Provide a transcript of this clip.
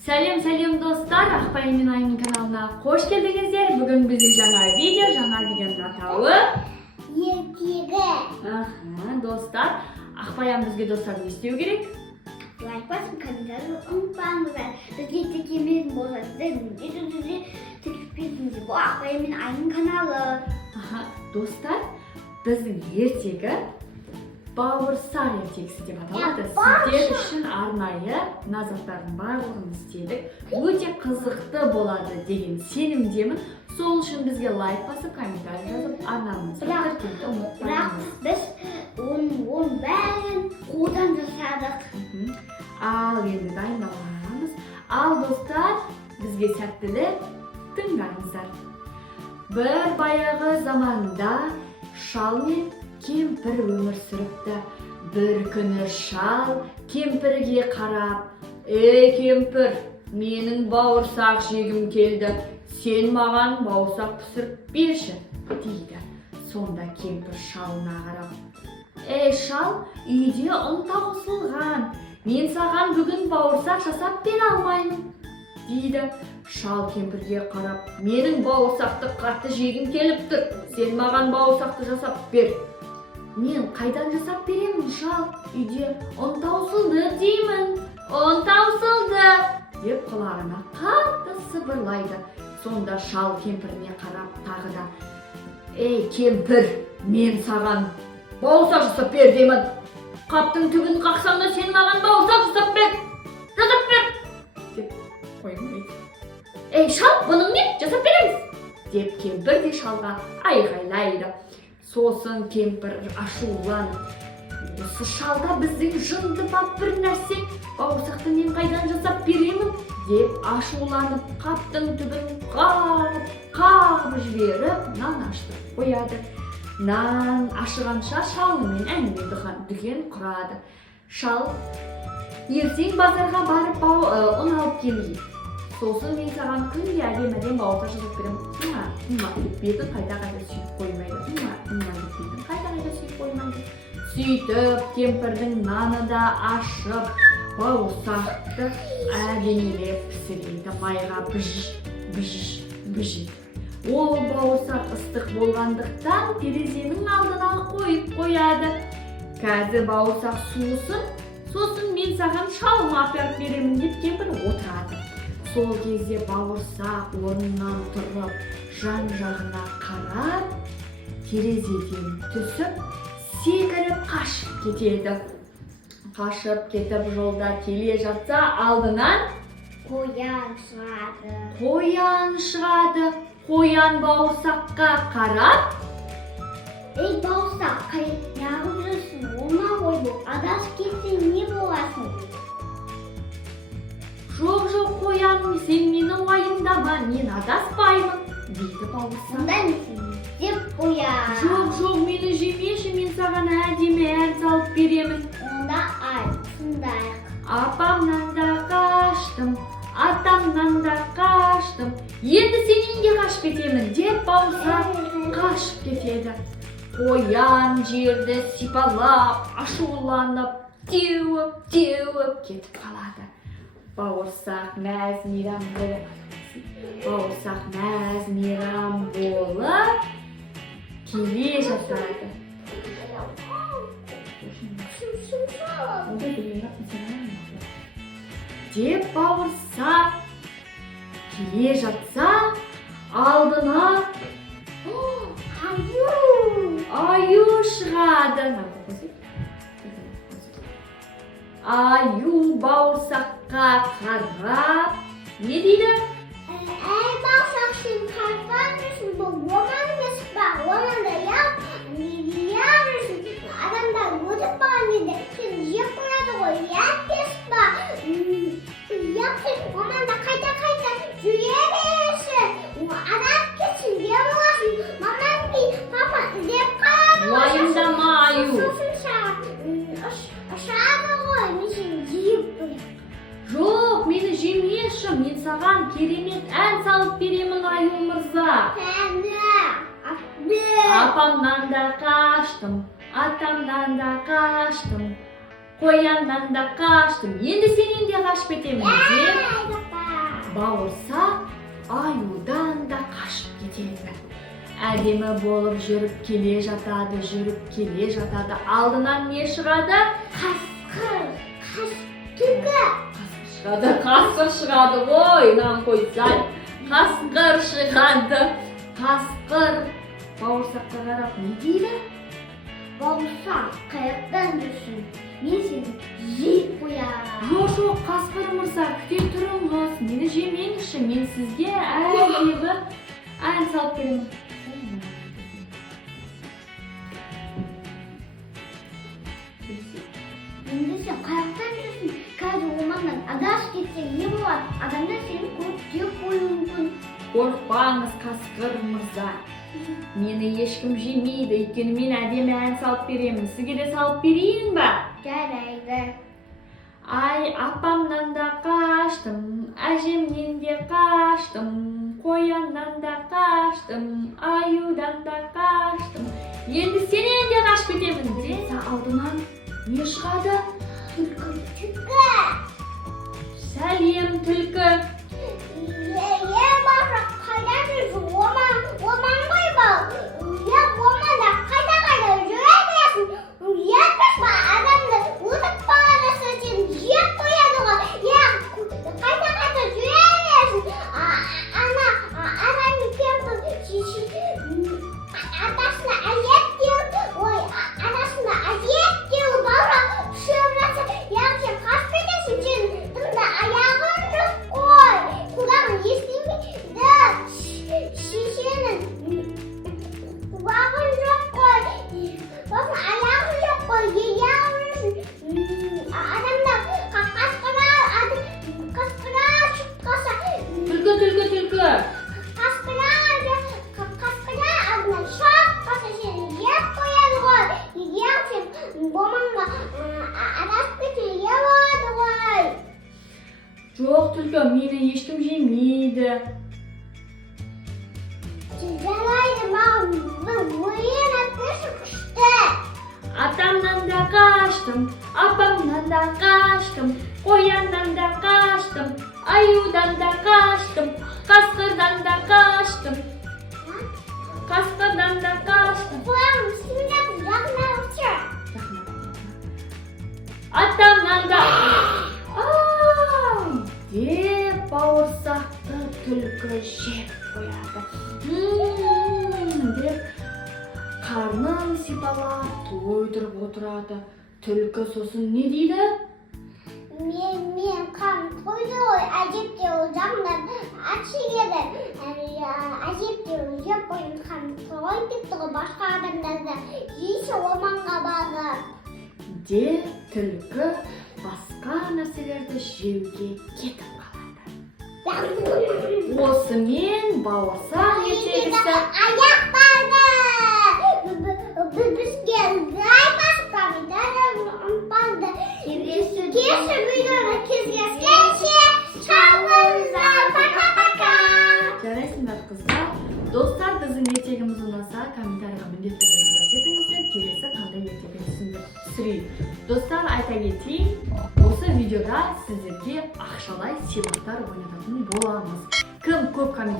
Сәлем достар, Ақпай мен Айның каналына қош келдіңіздер. Бүгін бізде жаңа видео, жаңа видеоның атауы ертегі. Достар, Ақпайым бізге достар не істеу керек? Лайк басып, комментарий ұмытпаңыздар. Бізге текемедің болса, текіп кетіңіздер. Бұл Ақпай мен Айның каналы. Достар, біздің ертегі бауырсақ ертегісі деп аталады. Бауырсақ. Сіздер үшін арнайы назаттардың барлығын істедік. Өте қызықты болады деген сенімдемін. Сол үшін бізге лайк басып, комментарий жазып, арнамызды тіркеуді Бірақ ұмытпаңыз. біз оның бәрін қолдан жасадық. Ал енді дайындаламыз. Ал достар, бізге сәттілік, тыңдаңыздар. Бір баяғы заманда шал мен кемпір өмір сүріпті. Бір күні шал кемпірге қарап: "Ей кемпір, менің бауырсақ жегім келді. Сен маған бауырсақ пісіріп берші" дейді. Сонда кемпір шалына қарап: "Ей шал, үйде ұн таусылған. Мен саған бүгін бауырсақ жасап бере алмаймын" дейді. Шал кемпірге қарап: "Менің бауырсақты қатты жегім келіп тұр. Сен маған бауырсақты жасап бер." "Мен қайдан жасап беремін шал? Үйде ұн таусылды деймін. Ұн таусылды" деп құлағына қатты сыбырлайды. Сонда шал кемпіріне қарап тағы да: "Ей кемпір, мен саған бауырсақ жасап бер деймін. Қаптың түбін қақсам да сен маған бауырсақ жасап бер деп қоймайды. "Ей шал, бұның не? Жасап береміз" деп кемпір де шалға айғайлайды. Сосын кемпір ашуланып: "Осы шалда біздің жынды бап бір нәрсе. Бауырсақты мен қайдан жасап беремін" деп ашуланып қаптың түбін қағып жіберіп нан ашытып қояды. Нан ашығанша шалымен әңгіме дүкен құрады. Шал: "Ертең базарға барып ұн алып келейін. Сосын мен саған күнде әдемі бауырсақ жасап беремін" деп бетін қайта-қайта сүйіп қоймайды. Сөйтіп кемпірдің наны да ашып, бауырсақты әдемілеп пісіреді. Майға біж. Ол бауырсақ ыстық болғандықтан терезенің алдына қойып қояды. "Қазір бауырсақ суысын, сосын мен саған шалыма апарып беремін" деп кемпір отырады. Сол кезде бауырсақ орнынан тұрып, жан-жағына қарап, терезеден түсіп, секіріп қашып кетеді. Қашып кетіп жолда келе жатса, алдынан қоян шығады. Қоян бауырсаққа қарап: "Ей бауырсақ, неғып жүрсің? Олма ғой бұл. Адасып кетсең не боласың?" Жоқ қоян, сен менің уайымдама, мен адаспаймын" дейді бауырсақ. "Сонда не істеймін?" деп қоян. Жоқ, мені жемеші, мен саған әдемі ән салып беремін." "Онда айт, тыңдайық." "Апамнан да қаштым, атамнан да қаштым, енді сенен де қашып кетемін" деп бауырсақ қашып кетеді. Қоян жерді сипалап, ашуланып, теуіп кетіп қалады. Бауырсақ мәз-мейрам болып келе жатады. Деп бауырсақ келе жатса, алдына аю шығады. Аю бауырсаққа қарап не дейді? "Ей бауырсақ, сен қайдан жүрсің? Бұл орман емес пе? Орманда неге жүрсің? Адамдар өтіп барған еді, сен жеп қояды ғой, ұят па? Орманда қайта жүре бересің. Адасып кетсін, не боласың? Мамам папа іздеп қалады ғой. Уайымдама аю. Сосын ұшады ғой, мен сені жеп қоямын." "Жоқ, мені жемеші, мен саған керемет ән салып беремін аю мырза. Апамнан да қаштым, атамнан да қаштым, қояннан да қаштым, енді сенен де қашып кетемін" деп бауырсақ аюдан да қашып кетеді. Әдемі болып жүріп келе жатады. Алдынан не шығады? Қасқыр, түлкі. Қасқыр шығады ғой, нан қойсай. Қасқыр шығады. Қасқыр бауырсаққа қарап не дейді? Бауырсақ, қаяқтан жүрсің? Мен сені жеп қоямын. Жоқ, қасқыр мырза, күте тұрыңыз. Мені жемеңізші, мен сізге әдемі ән салып беремін. Енді сен қаяқтан жүрсің? Қазір орманнан адасып кетсең не болады? Адамдар сені көріп жеп қоюы мүмкін. Қорықпаңыз, қасқыр мырза. Мені ешкім жемейді, өйткені мен әдемі ән салып беремін. Сізге де салып берейін ба? Жарайды. Ай, апамнан да қаштым, әжемнен де қаштым, қояннан да қаштым, аюдан да қаштым. Енді сенен де қашып кетемін. Десе алдынан не шығады? Түлкі. Сәлем, түлкі. Бауырсақ, қайдан жүрсің? Орман ғой бұл. Орманда қайда жүре бересің? Етпіш па адамды ұтып бара жатса сені жеп қояды ғой. Қайда жүре бересің? Анам екеуміз атасына әжептеуіп бауырсақ пішіріп жатса, сен қашып кетесің, сен тыңда аяғың жоқ қой. Құлағың естімейді, шешенің құлағың жоқ қой. Сосын аяғың жоқ қой, адамда қасқыра шығып қалса, Түлкі. қасқыра алдынан шығып қалса сені жеп қояды ғой. Егер сен орманға адасып кетсең не болады ғой? Жоқ, түлкі, мені ешкім жемейді. Жарайды, маған бір ойын айтпашы күшті. Атамнан да қаштым, апамнан да қаштым, қояннан да қаштым, аюдан да қаштым, қасқырдан да қаштым. Қояңыз, сендерді жақында ұшыр. Атамнан да деп бауырсақты түлкі жеп қояды. Деп қарнын сипалап тойдырып отырады. Түлкі сосын не дейді? Мен қарным тойды ғой, әжептеуір жағынан атшы еді. Әжептеуір жеп қойын қарным тойып кетті ғой, басқа адамдарды жейші орманға барып. Деп түлкі басқа нәрселерді жеуге кетіп қалады. Осымен бауырсақ ертегісі аяқ барды. Бізге лайк басып комментарий келесі видеода кездескенше сау болыңыздар. Пока-пока. жарайсыңдар қыздар. Достар, біздің ертегіміз ұнаса, комментарийға міндетті түрде жазып кетіңіздер. Келесі қандай ертегі түсірейік. Достар, айта кетейін, осы видеода сіздерге ақшалай сыйлықтар ойнататын боламыз. Кім көп комментарий